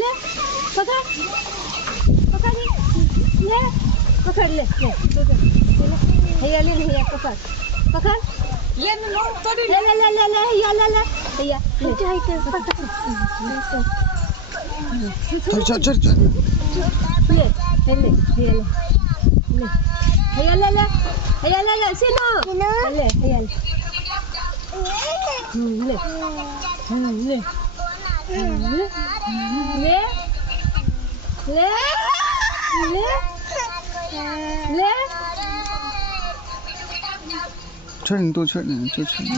ले पकड़ पकड़ ले पकड़ ले भैया ले भैया पकड़ पकड़ ये लो तो ले ले ले ले ले भैया ले भैया चल चल चल चल ले ले ले भैया ले सिनो ले भैया ले ले ले छोड़ नहीं तो छोड़ नहीं छोड़ छोड़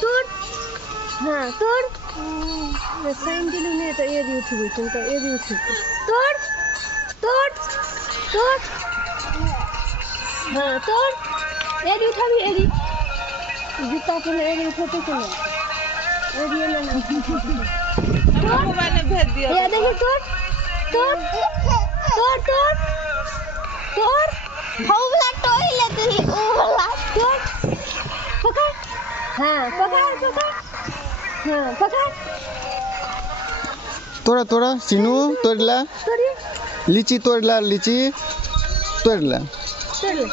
तोड़ हाँ तोड़ साइन दिलू नहीं तो ये भी उठी बैठे तो ये भी उठी तोड़ तोड़ तोड़ हाँ तोड़ ये भी उठा भी ये भी जूता पहले ये भी उठाते चलो ये भी लेना मोबाइल में भेज दिया ये देखो तोड़ तोड़ तोड़ तोड़ तोड़ हौला टॉयलेट ही ओला तोड़ पकड़ हाँ पकड़ पकड़ हाँ पकड़ तोड़ा तोड़ा सिनू तोड़ला तोड़ी लीची तोड़ला लीची तोड़ला तोड़ ले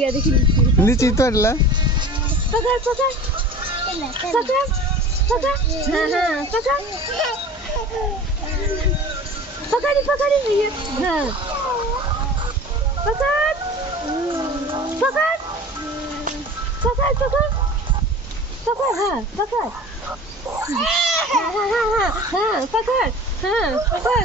ये देखिए लीची तोड़ला पकड़ पकड़ पकड़ पकड़ हाँ हाँ पकड़ पकड़ी पकड़ी भैया हाँ पकड़ पकड़ पकड़ पकड़ पकड़ हाँ पकड़ हाँ हाँ हाँ हाँ पकड़ हाँ पकड़